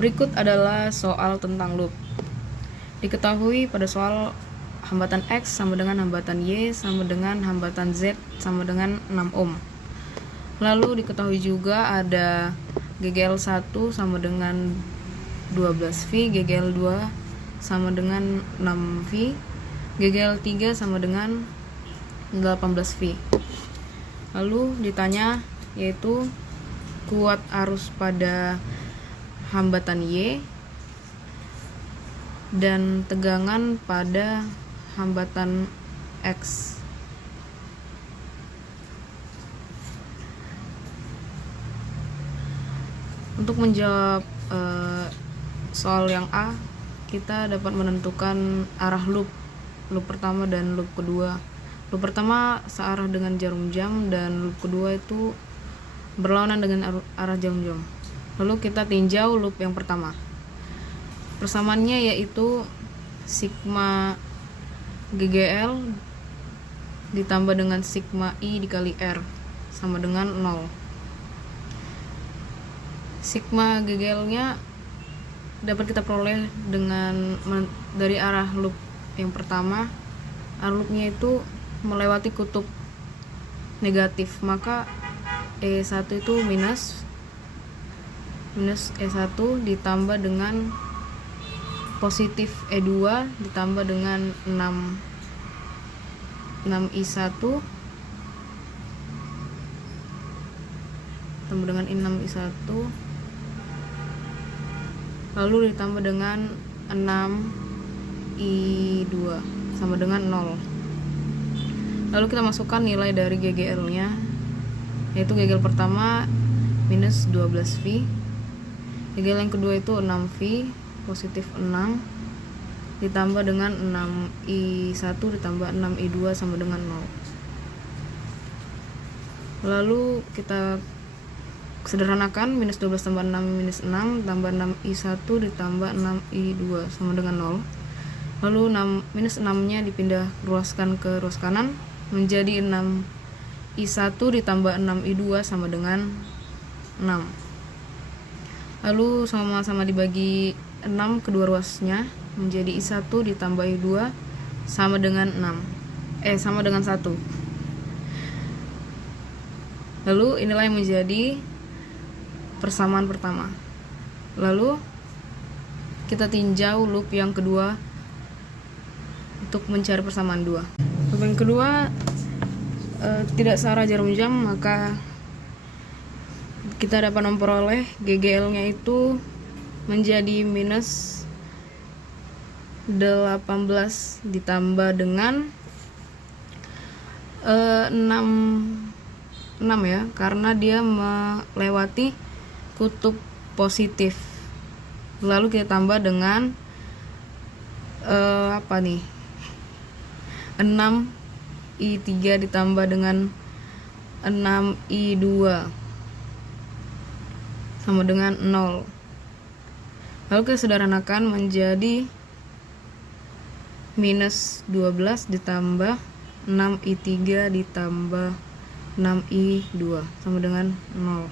Berikut adalah soal tentang loop. Diketahui pada soal hambatan X sama dengan hambatan Y sama dengan hambatan Z sama dengan 6 ohm. Lalu diketahui juga ada GGL 1 sama dengan 12V, GGL 2 sama dengan 6V, GGL 3 sama dengan 18V. Lalu ditanya yaitu kuat arus pada hambatan Y dan tegangan pada hambatan X. Untuk menjawab soal yang A, kita dapat menentukan arah loop pertama dan loop kedua. Loop pertama searah dengan jarum jam dan loop kedua itu berlawanan dengan arah jarum jam. Lalu kita tinjau loop yang pertama. Persamaannya yaitu sigma GGL ditambah dengan sigma I dikali R sama dengan 0. Sigma GGL-nya dapat kita peroleh dengan dari arah loop yang pertama. Arah loopnya itu melewati kutub negatif, maka E1 itu minus E1 ditambah dengan positif E2 ditambah dengan 6I1 ditambah dengan 6I1 lalu ditambah dengan 6I2 sama dengan 0. Lalu kita masukkan nilai dari GGL nya, yaitu GGL pertama minus 12V, GGL yang kedua itu 6V positif 6 ditambah dengan 6I1 ditambah 6I2 sama dengan 0. Lalu kita sederhanakan, minus 12 tambah 6 minus 6 tambah 6I1 ditambah 6I2 sama dengan 0. Lalu minus 6 nya dipindah ruaskan ke ruas kanan menjadi 6I1 ditambah 6I2 sama dengan 6. Lalu sama-sama dibagi 6 kedua ruasnya menjadi I1 ditambah I2 sama dengan sama dengan 1. Lalu inilah yang menjadi persamaan pertama. Lalu kita tinjau loop yang kedua untuk mencari persamaan 2. Loop yang kedua tidak searah jarum jam, maka kita dapat memperoleh GGL nya itu menjadi minus 18 ditambah dengan 6 ya, karena dia melewati kutub positif. Lalu kita tambah dengan 6I3 ditambah dengan 6I2 sama dengan 0. Lalu kita sederhanakan menjadi minus 12 ditambah 6I3 ditambah 6I2 sama dengan 0.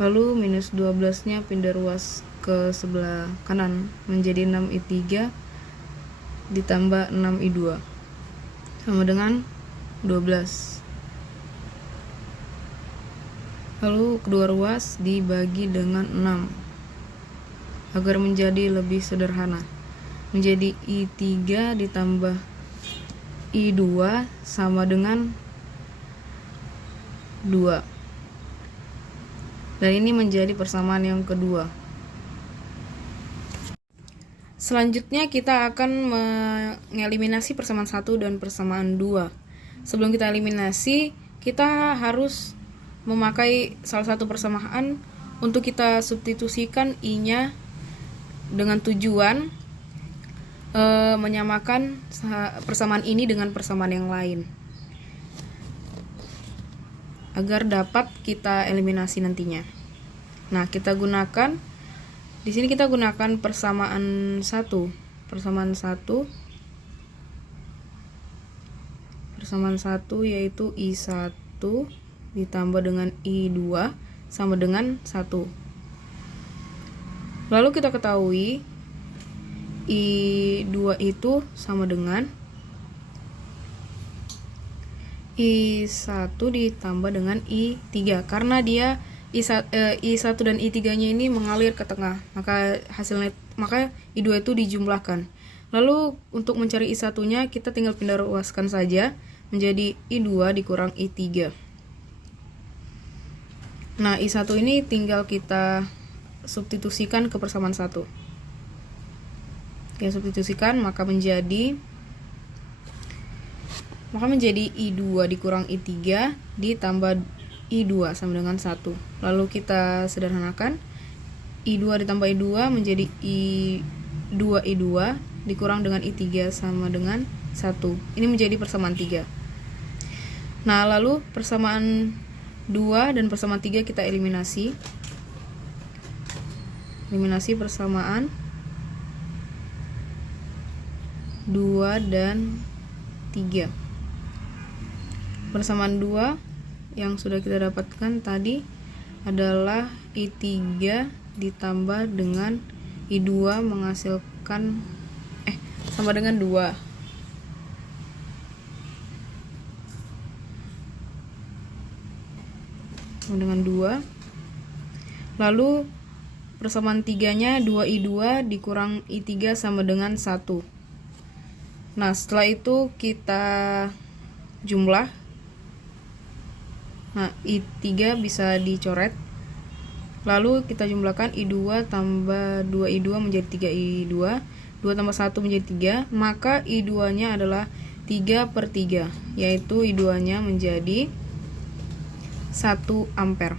Lalu minus 12 nya pindah ruas ke sebelah kanan menjadi 6I3 ditambah 6I2 sama dengan 12. Lalu kedua ruas dibagi dengan 6 agar menjadi lebih sederhana, menjadi I3 ditambah I2 sama dengan 2. Dan ini menjadi persamaan yang kedua. Selanjutnya kita akan mengeliminasi persamaan 1 dan persamaan 2. Sebelum kita eliminasi, kita harus memakai salah satu persamaan untuk kita substitusikan I-nya dengan tujuan menyamakan persamaan ini dengan persamaan yang lain agar dapat kita eliminasi nantinya. Nah, kita gunakan di sini, kita gunakan persamaan 1. Persamaan 1 yaitu I1 ditambah dengan I2 sama dengan 1. Lalu kita ketahui I2 itu sama dengan I1 ditambah dengan I3, karena dia I1 dan I3 nya ini mengalir ke tengah, maka I2 itu dijumlahkan. Lalu untuk mencari I1 nya kita tinggal pindah ruaskan saja menjadi I2 dikurang I3. Nah, I1 ini tinggal kita substitusikan ke persamaan 1. Kita substitusikan, maka menjadi I2 dikurang I3 ditambah I2 sama dengan 1. Lalu kita sederhanakan, I2 ditambah I2 menjadi I2 dikurang dengan I3 sama dengan 1. Ini menjadi persamaan 3. Nah, lalu persamaan 2 dan persamaan 3 kita eliminasi. Eliminasi persamaan 2 dan 3. Persamaan 2 yang sudah kita dapatkan tadi adalah I3 ditambah dengan I2 menghasilkan sama dengan 2. Sama dengan 2. Lalu persamaan 3-nya 2I2 dikurang I3 sama dengan 1. Nah, setelah itu kita jumlah. Nah, I3 bisa dicoret. Lalu kita jumlahkan I2 tambah 2I2 menjadi 3I2. 2 tambah 1 menjadi 3. Maka I2 nya adalah 3/3, yaitu I2 nya menjadi 1 ampere.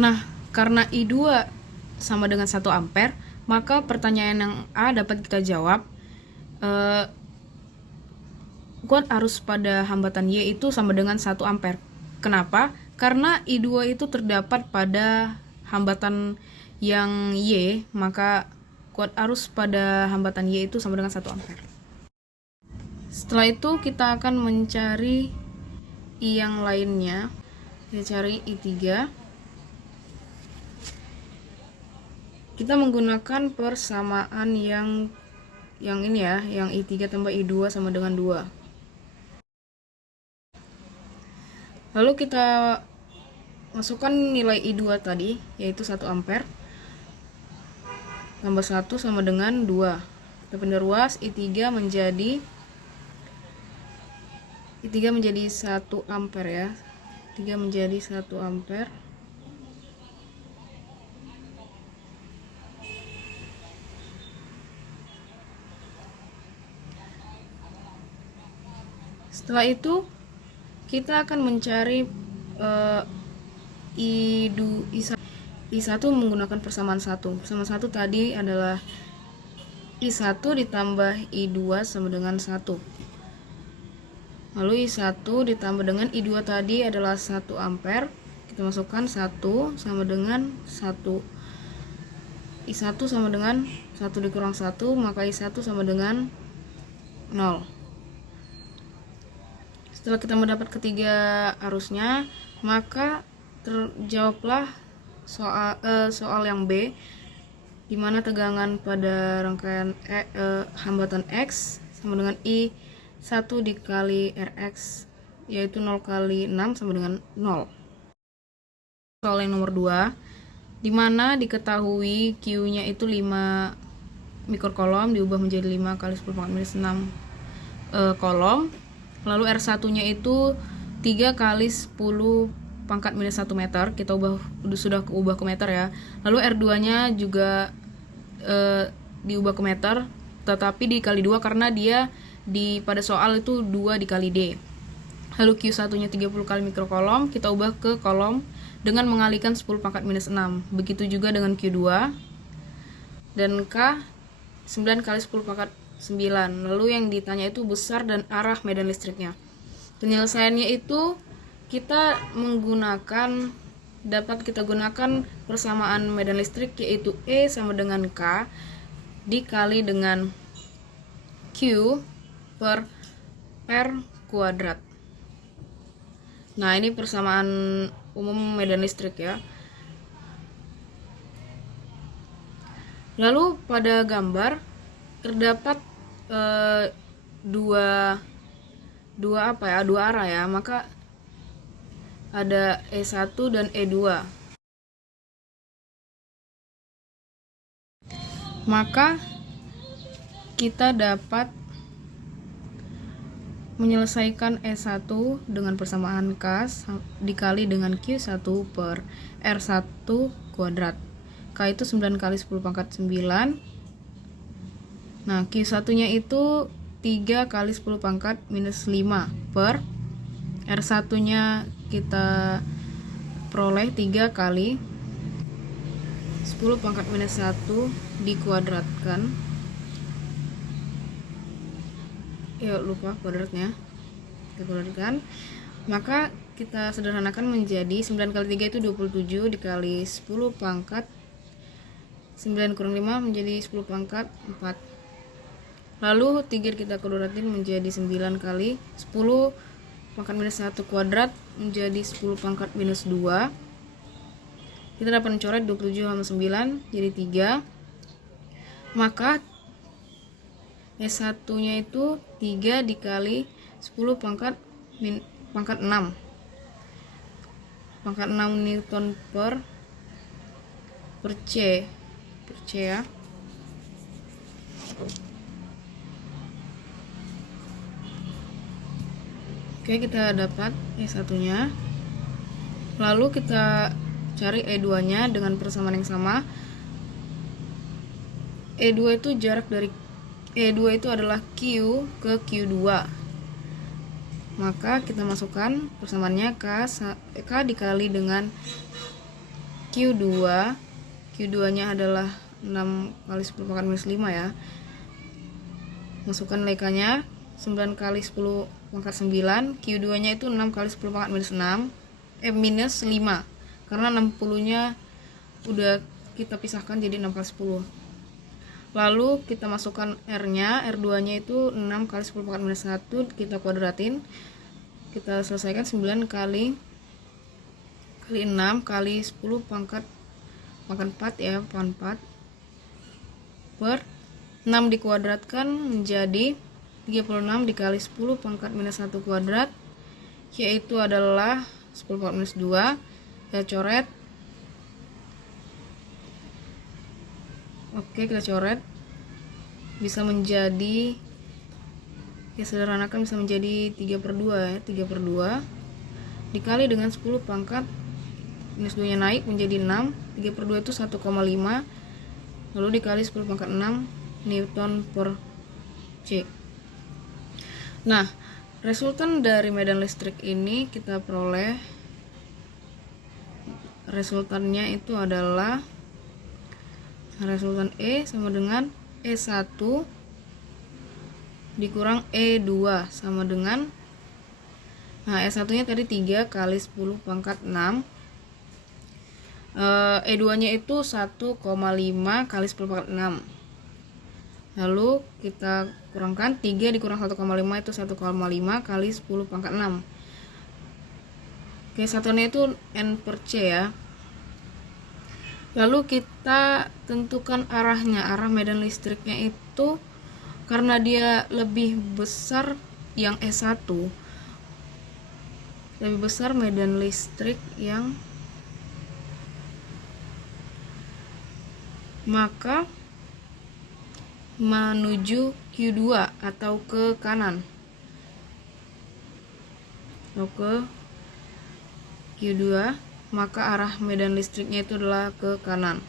Nah, karena I2 sama dengan 1 ampere, maka pertanyaan yang A dapat kita jawab, kuat arus pada hambatan Y itu sama dengan 1 ampere. Kenapa? Karena I2 itu terdapat pada hambatan yang Y, maka kuat arus pada hambatan Y itu sama dengan 1 ampere. Setelah itu kita akan mencari I yang lainnya. Kita cari I3. Kita menggunakan persamaan yang ini ya, yang I3 tambah I2 sama dengan 2. Lalu kita masukkan nilai I2 tadi, yaitu 1 ampere. Tambah 1 sama dengan 2. Kita pindah ruas, I3 menjadi 1 ampere ya. 3 menjadi 1 ampere. Setelah itu kita akan mencari I1 menggunakan persamaan 1. Persamaan 1 tadi adalah I1 ditambah I2 sama dengan 1. Lalu I1 ditambah dengan I2 tadi adalah 1 ampere. Kita masukkan 1 sama dengan 1. I1 sama dengan 1 dikurang 1, maka I1 sama dengan 0. Setelah kita mendapat ketiga arusnya, maka terjawablah soal yang B, di mana tegangan pada rangkaian hambatan X sama dengan I1 dikali Rx, yaitu 0 kali 6 sama dengan 0. Soal yang nomor 2, di mana diketahui Q-nya itu 5 mikrokolom diubah menjadi 5 kali 10 pangkat minus 6 kolom. Lalu R1-nya itu 3 kali 10 pangkat minus 1 meter. Kita sudah ubah ke meter ya. Lalu R2-nya juga diubah ke meter, tetapi dikali 2 karena dia pada soal itu 2 dikali D. Lalu Q1-nya 30 kali mikrokolom, kita ubah ke kolom dengan mengalihkan 10 pangkat minus 6. Begitu juga dengan Q2. Dan K 9 kali 10 pangkat 9. Lalu yang ditanya itu besar dan arah medan listriknya. Penyelesaiannya itu dapat kita gunakan persamaan medan listrik, yaitu E sama dengan K dikali dengan Q per R kuadrat. Nah, ini persamaan umum medan listrik ya. Lalu pada gambar terdapat dua arah ya, maka ada E1 dan E2. Maka kita dapat menyelesaikan E1 dengan persamaan K dikali dengan Q1 per R1 kuadrat. K itu 9 kali 10 pangkat 9. Nah, Q1 nya itu 3 kali 10 pangkat minus 5 per R1 nya kita peroleh 3 kali 10 pangkat minus 1 dikuadratkan. Ya lupa kuadratnya, dikuadratkan. Maka kita sederhanakan menjadi 9 kali 3 itu 27 dikali 10 pangkat 9 kurang 5 menjadi 10 pangkat 4. Lalu 3 kita kuadratin menjadi 9 kali 10 pangkat minus 1 kuadrat menjadi 10 pangkat minus 2. Kita dapat mencoret 27 sama 9 jadi 3. Maka S1 nya itu 3 dikali 10 pangkat 6 pangkat 6 Newton per C ya. Oke, kita dapat E1 nya. Lalu kita cari E2 nya dengan persamaan yang sama. E2 itu jarak dari E2 itu adalah Q ke Q2. Maka kita masukkan persamaannya K dikali dengan Q2. Q2 nya adalah 6 kali 10 pangkat minus 5 ya. Masukkan nilai-nya 9 kali 10 pangkat 9. Q2 nya itu 6 kali 10 pangkat minus 5 karena 60 nya udah kita pisahkan jadi 6 kali 10. Lalu kita masukkan R nya, R2 nya itu 6 kali 10 pangkat minus 1 kita kuadratin. Kita selesaikan 9 kali 6 kali 10 pangkat 4 ya, pangkat 4 per 6 dikuadratkan menjadi 36 dikali 10 pangkat minus 1 kuadrat, yaitu adalah 10 pangkat minus 2. Kita coret. Oke, kita coret. Bisa menjadi, ya sederhanakan bisa menjadi 3/2 ya, 3/2 dikali dengan 10 pangkat minus 2 nya naik menjadi 6. 3/2 itu 1,5 lalu dikali 10 pangkat 6 Newton per C. Nah, resultan dari medan listrik ini kita peroleh, resultannya itu adalah resultan E sama dengan E1 dikurang E2 sama dengan, nah E1 nya tadi 3 kali 10 pangkat 6, E2 nya itu 1,5 kali 10 pangkat 6. Lalu kita kurangkan 3 dikurang 1,5 itu 1,5 kali 10 pangkat 6. Oke, satuannya itu N per C ya. Lalu kita tentukan arahnya. Arah medan listriknya itu karena dia lebih besar yang E1, lebih besar medan listrik yang, maka menuju Q2 atau ke kanan, atau ke Q2, maka arah medan listriknya itu adalah ke kanan.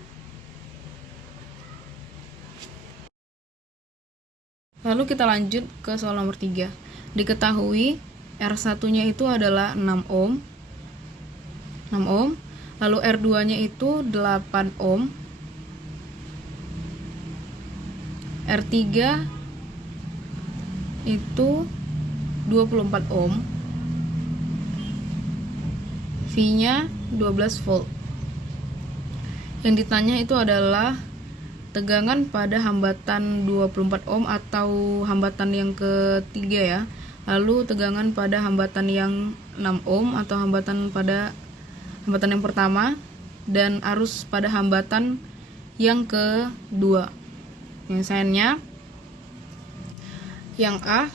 Lalu kita lanjut ke soal nomor 3. Diketahui R1 nya itu adalah 6 ohm, lalu R2 nya itu 8 ohm, R3 itu 24 ohm, V nya 12 volt. Yang ditanya itu adalah tegangan pada hambatan 24 ohm atau hambatan yang ketiga ya. Lalu tegangan pada hambatan yang 6 ohm atau hambatan pada hambatan yang pertama dan arus pada hambatan yang kedua. Misalnya yang A,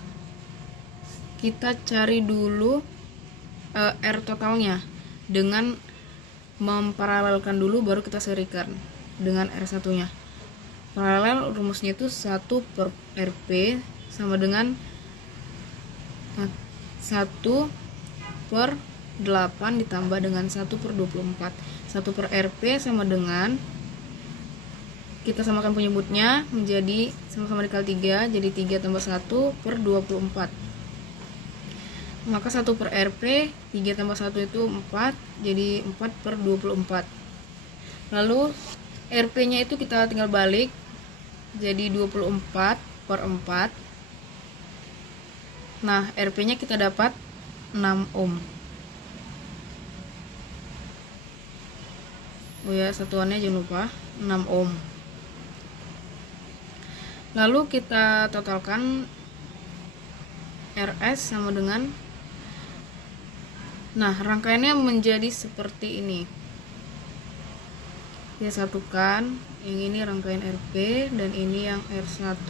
kita cari dulu R totalnya dengan memparalelkan dulu, baru kita serikan dengan R1 nya. Paralel rumusnya itu 1 per RP sama dengan 1 per 8 ditambah dengan 1 per 24. 1 per RP sama dengan, kita samakan penyebutnya menjadi sama-sama dikali 3, jadi 3 tambah 1 per 24. Maka 1 per RP, 3 tambah 1 itu 4, jadi 4 per 24. Lalu RP nya itu kita tinggal balik, jadi 24 per 4. Nah, RP nya kita dapat 6 ohm. Oh ya, satuannya jangan lupa 6 ohm. Lalu kita totalkan RS sama dengan, nah rangkaiannya menjadi seperti ini. Kita satukan, yang ini rangkaian RP dan ini yang R1.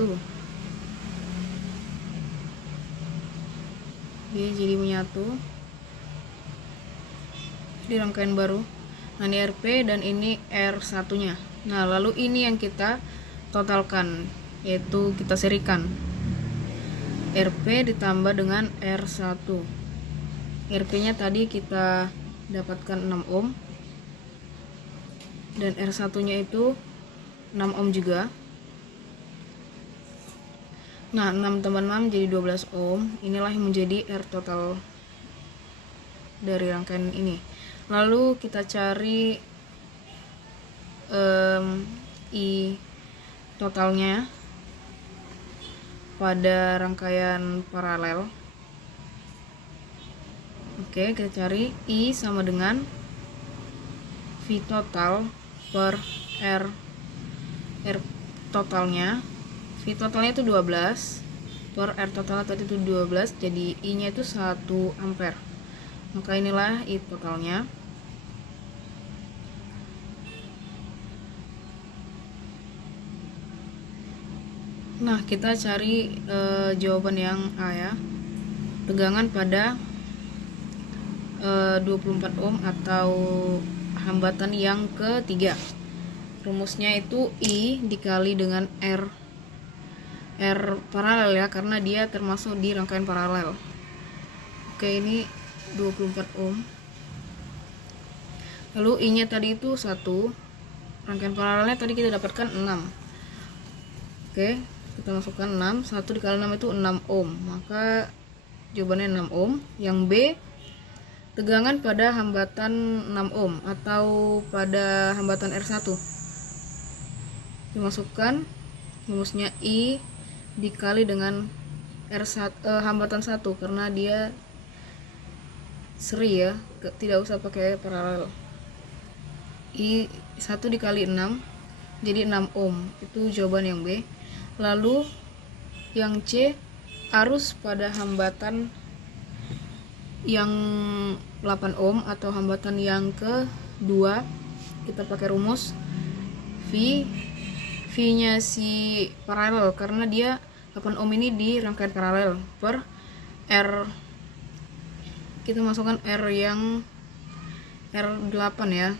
Dia jadi menyatu di rangkaian baru. Nah, ini RP dan ini R1 nya. Nah, lalu ini yang kita totalkan, yaitu kita serikan RP ditambah dengan R1. RP nya tadi kita dapatkan 6 ohm dan R1 nya itu 6 ohm juga. Nah, 6 tambah 6 jadi 12 ohm. Inilah yang menjadi R total dari rangkaian ini. Lalu kita cari I totalnya pada rangkaian paralel. Oke, kita cari I sama dengan V total per R totalnya. V totalnya itu 12 per R totalnya tadi itu 12, jadi I nya itu 1 ampere. Maka inilah I totalnya. Nah, kita cari jawaban yang A ya. Tegangan pada 24 ohm atau hambatan yang ketiga. Rumusnya itu I dikali dengan R paralel ya, karena dia termasuk di rangkaian paralel. Oke, ini 24 ohm. Lalu I nya tadi itu 1. Rangkaian paralelnya tadi kita dapatkan 6. Oke, kita masukkan 6. 1 dikali 6 itu 6 ohm. Maka jawabannya 6 ohm. Yang B, tegangan pada hambatan 6 ohm atau pada hambatan R1. Dimasukkan rumusnya I dikali dengan R1 hambatan 1, karena dia seri ya, tidak usah pakai paralel. I 1 dikali 6 jadi 6 ohm. Itu jawaban yang B. Lalu yang C, arus pada hambatan yang 8 ohm atau hambatan yang kedua. Kita pakai rumus V nya si paralel, karena dia 8 ohm ini di rangkaian paralel, per R. Kita masukkan R yang R8 ya,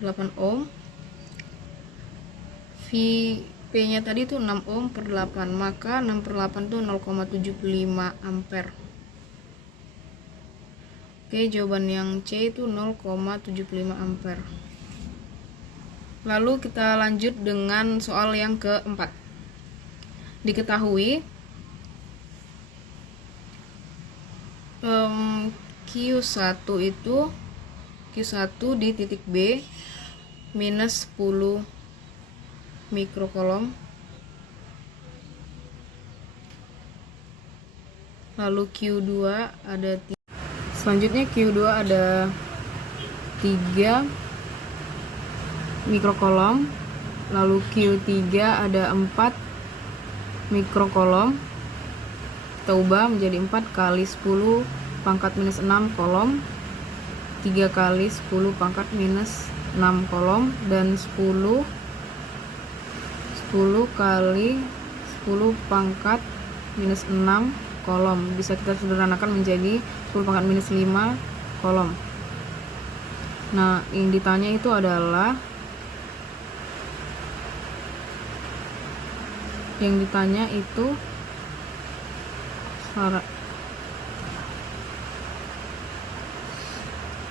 8 ohm. P nya tadi itu 6 ohm per 8, maka 6 per 8 itu 0,75 ampere. Oke, jawaban yang C itu 0,75 ampere. Lalu kita lanjut dengan soal yang keempat. Diketahui Q1 itu Q1 di titik B minus 10 mikrokolom. Lalu Q2 ada selanjutnya Q2 ada 3 mikrokolom. Lalu Q3 ada 4 mikrokolom. Kita ubah menjadi 4 kali 10 pangkat minus 6 kolom. 3 3 kali 10 pangkat minus 6 kolom, dan 10 kali 10 pangkat minus 6 kolom. Bisa kita sederhanakan menjadi 10 pangkat minus 5 kolom. Nah, yang ditanya itu adalah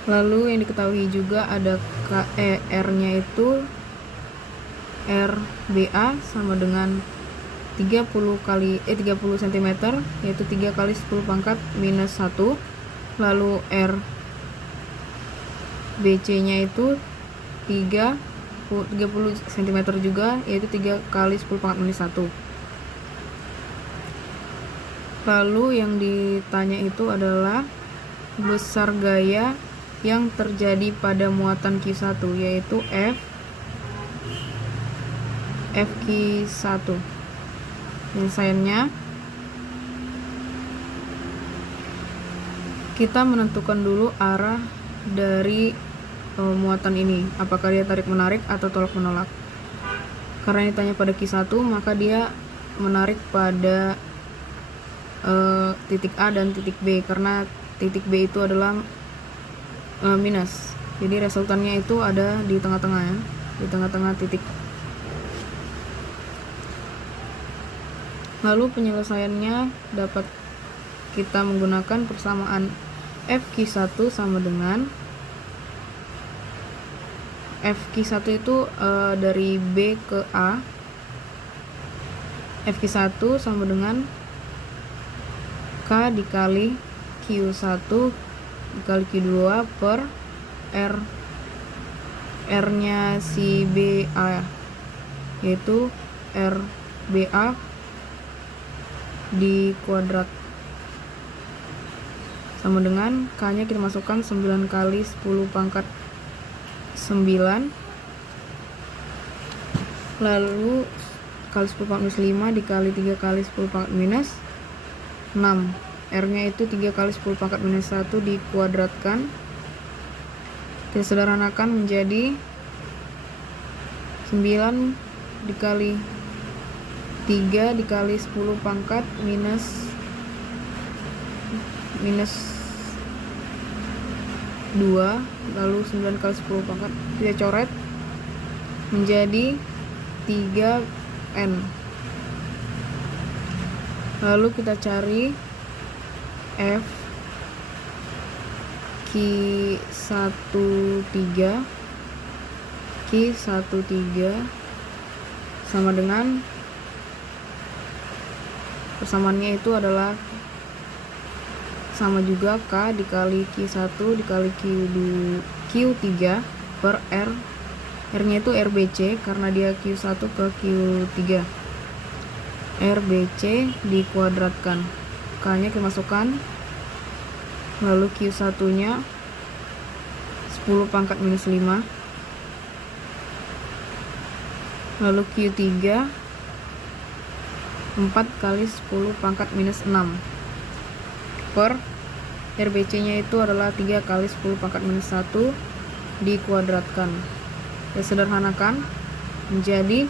lalu yang diketahui juga ada R-nya itu RBA sama dengan 30 cm, yaitu 3 kali 10 pangkat minus 1. Lalu RBC-nya itu 30 cm juga, yaitu 3 kali 10 pangkat minus 1. Lalu yang ditanya itu adalah besar gaya yang terjadi pada muatan Q1, yaitu Fq1. Penyelesaiannya, kita menentukan dulu arah dari muatan ini, apakah dia tarik menarik atau tolak menolak. Karena ditanya pada Q1, maka dia menarik pada titik A dan titik B, karena titik B itu adalah minus. Jadi resultannya itu ada di tengah-tengah ya, di tengah-tengah titik. Lalu penyelesaiannya dapat kita menggunakan persamaan Fq1 sama dengan Fq1 itu dari B ke A. Fq1 sama dengan K dikali Q1 dikali Q2 per R-nya si BA, yaitu RBA di kuadrat, sama dengan K-nya kita masukkan 9 kali 10 pangkat 9, lalu kali 10 pangkat minus 5 dikali 3 kali 10 pangkat minus 6. R-nya itu 3 kali 10 pangkat minus 1 dikuadratkan. Kita sederhanakan menjadi 9 dikali 3 dikali 10 pangkat minus 2, lalu 9 kali 10 pangkat kita coret menjadi 3N. Lalu kita cari Q13 sama dengan, persamaannya itu adalah sama juga K dikali Q1 dikali Q3 per R. R-nya itu RBC karena dia Q1 ke Q3. RBC dikuadratkan, K-nya kita masukkan, lalu Q1-nya 10 pangkat minus 5, lalu Q3 4 kali 10 pangkat minus 6 per RBC-nya itu adalah 3 kali 10 pangkat minus 1 dikuadratkan. Kita sederhanakan menjadi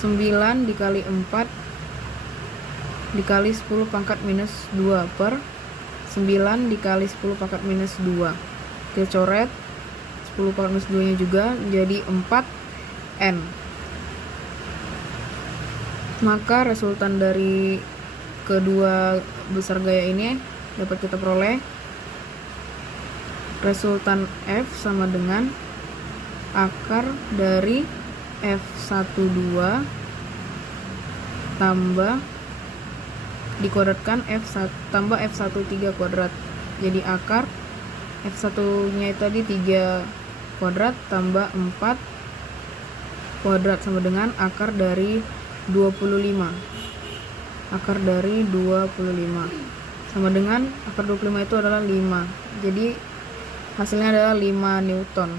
9 dikali 4 dikali 10 pangkat minus 2 per 9 dikali 10 pangkat minus 2. Kita coret 10 pangkat minus 2 nya juga menjadi 4N. Maka resultan dari kedua besar gaya ini dapat kita peroleh resultan F sama dengan akar dari F12 tambah dikuadratkan tambah F13 kuadrat. Jadi akar F1 nya tadi 3 kuadrat tambah 4 kuadrat sama dengan akar dari 25. Akar dari 25 sama dengan akar 25 itu adalah 5. Jadi hasilnya adalah 5 Newton.